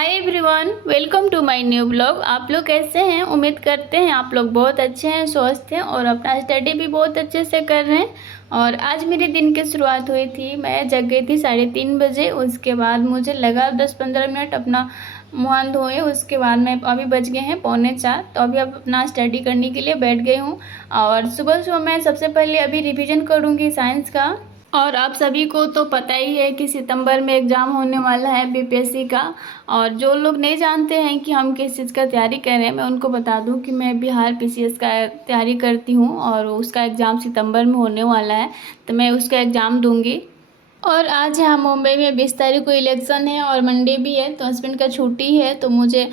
Hi everyone, welcome to my new blog. आप लोग कैसे हैं? उम्मीद करते हैं आप लोग बहुत अच्छे हैं, स्वस्थ हैं और अपना स्टडी भी बहुत अच्छे से कर रहे हैं। और आज मेरे दिन की शुरुआत हुई थी, मैं जग गई थी 3:30 बजे। उसके बाद मुझे लगा 10-15 मिनट अपना मुँह हाथ धोए। उसके बाद मैं अभी बज गए हैं 3:45, तो अभी अब अपना स्टडी करने के लिए बैठ गई हूँ। और सुबह सुबह मैं सबसे पहले अभी रिविज़न करूँगी साइंस का। और आप सभी को तो पता ही है कि सितंबर में एग्ज़ाम होने वाला है बीपीएससी का। और जो लोग नहीं जानते हैं कि हम किस चीज़ का तैयारी कर रहे हैं, मैं उनको बता दूं कि मैं बिहार पीसीएस का तैयारी करती हूं और उसका एग्ज़ाम सितंबर में होने वाला है, तो मैं उसका एग्ज़ाम दूंगी। और आज यहाँ मुंबई में 20 तारीख को इलेक्शन है और मंडे भी है, तो हस्बैंड का छुट्टी है, तो मुझे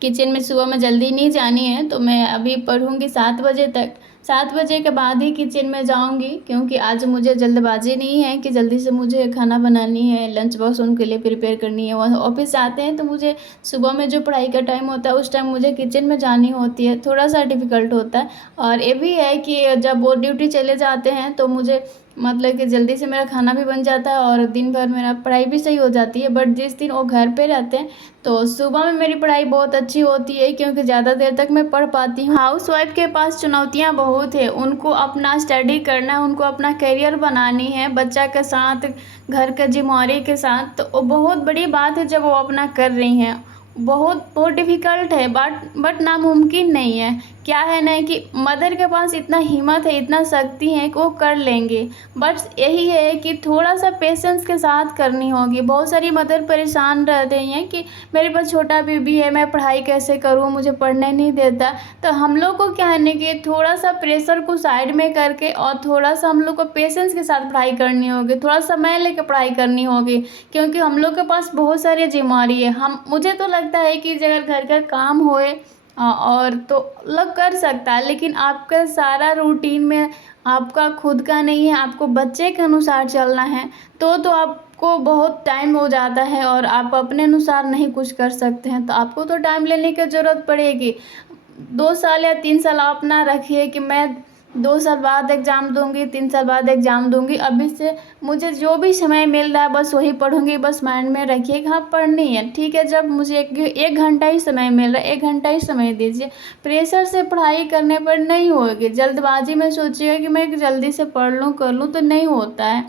किचन में सुबह में जल्दी नहीं जानी है। तो मैं अभी पढ़ूँगी 7 बजे तक। 7 बजे के बाद ही किचन में जाऊंगी, क्योंकि आज मुझे जल्दबाजी नहीं है कि जल्दी से मुझे खाना बनानी है, लंच बॉक्स उनके लिए प्रिपेयर करनी है। वह ऑफिस आते हैं तो मुझे सुबह में जो पढ़ाई का टाइम होता है उस टाइम मुझे किचन में जानी होती है, थोड़ा सा डिफ़िकल्ट होता है। और ये भी है कि जब वो ड्यूटी चले जाते हैं तो मुझे मतलब कि जल्दी से मेरा खाना भी बन जाता है और दिन भर मेरा पढ़ाई भी सही हो जाती है। बट जिस दिन वो घर पे रहते हैं तो सुबह में मेरी पढ़ाई बहुत अच्छी होती है, क्योंकि ज़्यादा देर तक मैं पढ़ पाती हूँ। हाउस वाइफ के पास चुनौतियाँ बहुत है, उनको अपना स्टडी करना है, उनको अपना करियर बनानी है, बच्चा के साथ घर के जिम्मेवारी के साथ। तो वो बहुत बड़ी बात है जब वो अपना कर रही हैं। बहुत बहुत डिफ़िकल्ट है, बट नामुमकिन नहीं है। क्या है ना कि मदर के पास इतना हिम्मत है, इतना शक्ति है कि वो कर लेंगे। बस यही है कि थोड़ा सा पेशेंस के साथ करनी होगी। बहुत सारी मदर परेशान रह रही हैं कि मेरे पास छोटा बेबी है, मैं पढ़ाई कैसे करूँ, मुझे पढ़ने नहीं देता। तो हम लोग को क्या है ना कि थोड़ा सा प्रेशर को साइड में करके और थोड़ा सा हम लोग को पेशेंस के साथ पढ़ाई करनी होगी, थोड़ा समय लेकर पढ़ाई करनी होगी, क्योंकि हम लोग के पास बहुत सारी जिम्मेवारी है। हम मुझे तो लगता है कि अगर घर का काम होए और तो लोग कर सकता है, लेकिन आपका सारा रूटीन में आपका खुद का नहीं है, आपको बच्चे के अनुसार चलना है, तो आपको बहुत टाइम हो जाता है और आप अपने अनुसार नहीं कुछ कर सकते हैं। तो आपको तो टाइम लेने की ज़रूरत पड़ेगी। 2 साल या 3 साल आप ना रखिए कि मैं 2 साल बाद एग्ज़ाम दूंगी, 3 साल बाद एग्ज़ाम दूंगी। अभी से मुझे जो भी समय मिल रहा है बस वही पढ़ूंगी। बस माइंड में रखिए कि हाँ पढ़नी है, ठीक है। जब मुझे एक घंटा ही समय मिल रहा है, 1 घंटा ही समय दीजिए। प्रेशर से पढ़ाई करने पर नहीं होगी। जल्दबाजी में सोचिएगा कि मैं जल्दी से पढ़ लूँ कर लूँ, तो नहीं होता है।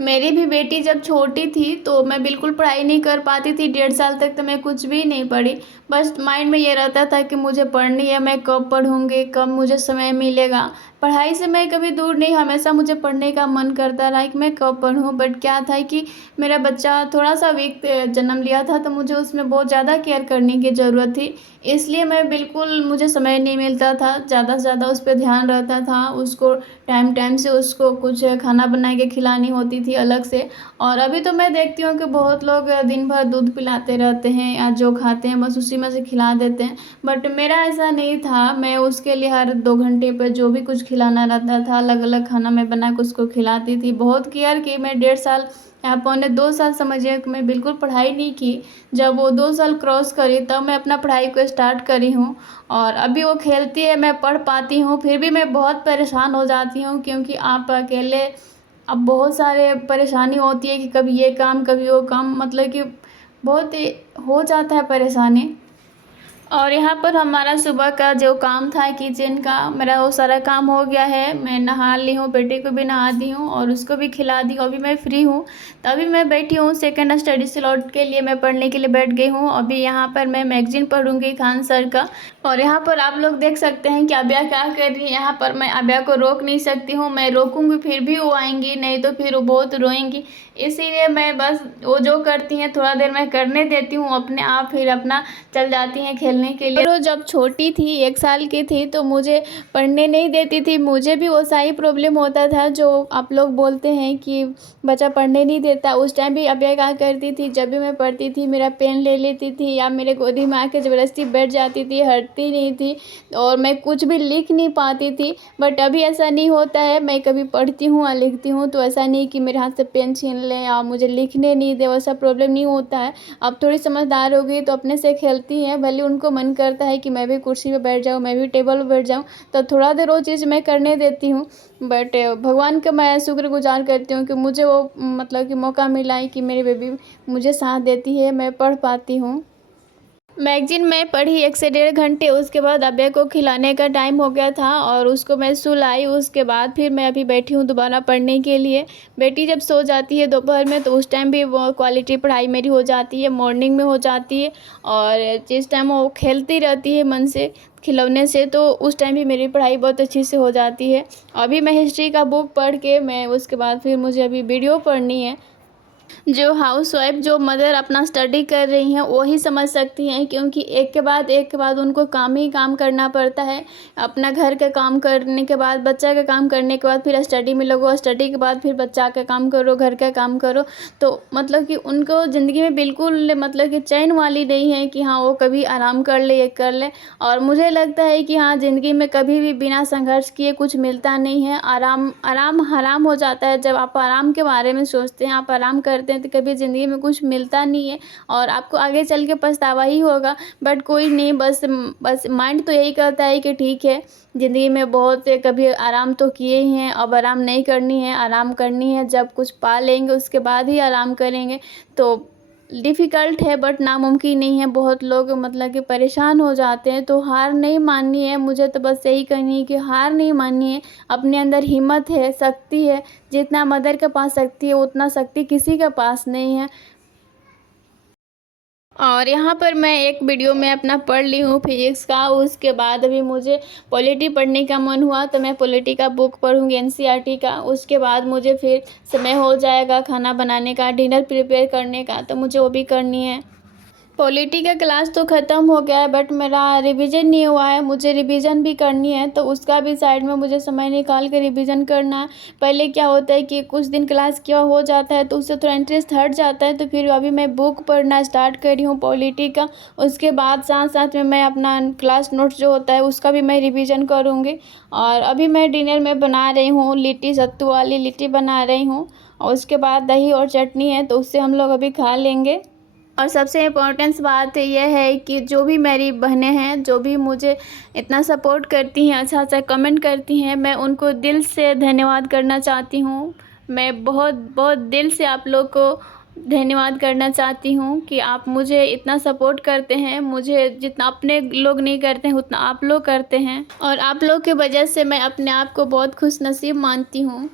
मेरी भी बेटी जब छोटी थी तो मैं बिल्कुल पढ़ाई नहीं कर पाती थी। 1.5 साल तक तो मैं कुछ भी नहीं पढ़ी। बस माइंड में ये रहता था कि मुझे पढ़नी है, मैं कब पढ़ूंगी, कब मुझे समय मिलेगा। पढ़ाई से मैं कभी दूर नहीं, हमेशा मुझे पढ़ने का मन करता रहा कि मैं कब पढूं। बट क्या था कि मेरा बच्चा थोड़ा सा वीक जन्म लिया था, तो मुझे उसमें बहुत ज़्यादा केयर करने की ज़रूरत थी। इसलिए मैं बिल्कुल मुझे समय नहीं मिलता था, ज़्यादा से ज़्यादा उस पर ध्यान रहता था। उसको टाइम टाइम से उसको कुछ खाना बना के खिलानी होती थी अलग से। और अभी तो मैं देखती हूँ कि बहुत लोग दिन भर दूध पिलाते रहते हैं या जो खाते हैं बस उसी में से खिला देते हैं। बट मेरा ऐसा नहीं था, मैं उसके लिए हर 2 घंटे पर जो भी कुछ खिलाना रहता था अलग अलग खाना मैं बना के उसको खिलाती थी। बहुत केयर की। मैं 1.5 साल या 1.25 साल समझिए कि मैं बिल्कुल पढ़ाई नहीं की। जब वो 2 साल क्रॉस करी तब मैं अपना पढ़ाई को स्टार्ट करी हूँ। और अभी वो खेलती है, मैं पढ़ पाती हूँ, फिर भी मैं बहुत परेशान हो जाती हूँ, क्योंकि आप अकेले अब बहुत सारे परेशानी होती है कि कभी ये काम कभी वो काम, मतलब कि बहुत ही हो जाता है परेशानी। और यहाँ पर हमारा सुबह का जो काम था किचन का, मेरा वो सारा काम हो गया है। मैं नहा ली हूँ, बेटे को भी नहा दी हूँ और उसको भी खिला दी। अभी मैं फ्री हूँ, तभी मैं बैठी हूँ। सेकंड स्टडी स्लॉट के लिए मैं पढ़ने के लिए बैठ गई हूँ। अभी यहाँ पर मैं मैगजीन पढ़ूंगी खान सर का। और यहाँ पर आप लोग देख सकते हैं कि अब्या क्या कर रही है। यहाँ पर मैं अब्या को रोक नहीं सकती हूँ, मैं रोकूंगी फिर भी वो आएंगी, नहीं तो फिर वो बहुत रोएंगी। इसीलिए मैं बस वो जो करती हैं थोड़ा देर मैं करने देती हूँ अपने आप, फिर अपना चल जाती हैं खेलने के लिए। और वो जब छोटी थी 1 साल की थी तो मुझे पढ़ने नहीं देती थी। मुझे भी वैसा ही प्रॉब्लम होता था जो आप लोग बोलते हैं कि बच्चा पढ़ने नहीं देता। उस टाइम भी अब्या क्या करती थी, जब भी मैं पढ़ती थी मेरा पेन ले लेती थी या मेरे गोदी में आके ज़बरदस्ती बैठ जाती थी, हटती नहीं थी और मैं कुछ भी लिख नहीं पाती थी। बट अभी ऐसा नहीं होता है, मैं कभी पढ़ती हूँ या लिखती हूँ तो ऐसा नहीं कि मेरे हाथ से पेन छीन लें या मुझे लिखने नहीं दे, वैसा प्रॉब्लम नहीं होता है। अब थोड़ी समझदार हो गई तो अपने से खेलती हैं। भले उनको मन करता है कि मैं भी कुर्सी पे बैठ जाऊँ, मैं भी टेबल पे बैठ जाऊँ, तो थोड़ा देर वो चीज़ मैं करने देती हूँ। बट भगवान का मैं शुक्रगुजार करती हूँ कि मुझे वो मतलब कि मौका मिला है कि मेरी बेबी मुझे साथ देती है, मैं पढ़ पाती हूँ। मैगज़ीन मैं पढ़ी 1 से डेढ़ घंटे, उसके बाद अभय को खिलाने का टाइम हो गया था और उसको मैं सुलाई। उसके बाद फिर मैं अभी बैठी हूँ दोबारा पढ़ने के लिए। बेटी जब सो जाती है दोपहर में तो उस टाइम भी वो क्वालिटी पढ़ाई मेरी हो जाती है, मॉर्निंग में हो जाती है। और जिस टाइम वो खेलती रहती है मन से, खिलौने से, तो उस टाइम भी मेरी पढ़ाई बहुत अच्छी से हो जाती है। अभी मैं हिस्ट्री का बुक पढ़ के मैं उसके बाद फिर मुझे अभी वीडियो पढ़नी है। जो हाउसवाइफ, जो मदर अपना स्टडी कर रही हैं वही समझ सकती हैं, क्योंकि एक के बाद उनको काम ही काम करना पड़ता है। अपना घर का काम करने के बाद, बच्चा का काम करने के बाद फिर स्टडी में लगो, स्टडी के बाद फिर बच्चा का काम करो, घर का काम करो। तो मतलब कि उनको ज़िंदगी में बिल्कुल मतलब कि चैन वाली नहीं है कि हाँ वो कभी आराम कर ले, ये कर ले। और मुझे लगता है कि हाँ, ज़िंदगी में कभी भी बिना संघर्ष किए कुछ मिलता नहीं है। आराम आराम हराम हो जाता है। जब आप आराम के बारे में सोचते हैं, आप आराम करते हैं, तो कभी ज़िंदगी में कुछ मिलता नहीं है और आपको आगे चल के पछतावा ही होगा। बट कोई नहीं, बस माइंड तो यही कहता है कि ठीक है, ज़िंदगी में बहुत कभी आराम तो किए ही हैं, अब आराम नहीं करनी है, आराम करनी है। जब कुछ पा लेंगे उसके बाद ही आराम करेंगे। तो डिफ़िकल्ट है बट नामुमकिन नहीं है। बहुत लोग मतलब कि परेशान हो जाते हैं, तो हार नहीं माननी है। मुझे तो बस यही कहनी है कि हार नहीं माननी है। अपने अंदर हिम्मत है, शक्ति है। जितना मदर के पास शक्ति है उतना शक्ति किसी के पास नहीं है। और यहाँ पर मैं एक वीडियो में अपना पढ़ ली हूँ फिज़िक्स का। उसके बाद अभी मुझे पॉलिटी पढ़ने का मन हुआ तो मैं पॉलिटी का बुक पढ़ूँगी, एनसीईआरटी का। उसके बाद मुझे फिर समय हो जाएगा खाना बनाने का, डिनर प्रिपेयर करने का, तो मुझे वो भी करनी है। पॉलिटी का क्लास तो ख़त्म हो गया है बट मेरा रिवीजन नहीं हुआ है। मुझे रिवीजन भी करनी है, तो उसका भी साइड में मुझे समय निकाल के रिवीजन करना है। पहले क्या होता है कि कुछ दिन क्लास क्या हो जाता है तो उससे थोड़ा इंटरेस्ट हट जाता है। तो फिर अभी मैं बुक पढ़ना स्टार्ट कर रही हूँ पॉलिटी का। उसके बाद साथ साथ में मैं अपना क्लास नोट्स जो होता है उसका भी मैं रिविज़न करूँगी। और अभी मैं डिनर में बना रही हूँ लिट्टी, सत्तू वाली लिट्टी बना रही हूँ। और उसके बाद दही और चटनी है, तो उससे हम लोग अभी खा लेंगे। और सबसे इम्पोर्टेंट बात यह है कि जो भी मेरी बहनें हैं, जो भी मुझे इतना सपोर्ट करती हैं, अच्छा अच्छा कमेंट करती हैं, मैं उनको दिल से धन्यवाद करना चाहती हूँ। मैं बहुत बहुत दिल से आप लोग को धन्यवाद करना चाहती हूँ कि आप मुझे इतना सपोर्ट करते हैं। मुझे जितना अपने लोग नहीं करते हैं उतना आप लोग करते हैं, और आप लोग की वजह से मैं अपने आप को बहुत खुश नसीब मानती हूँ।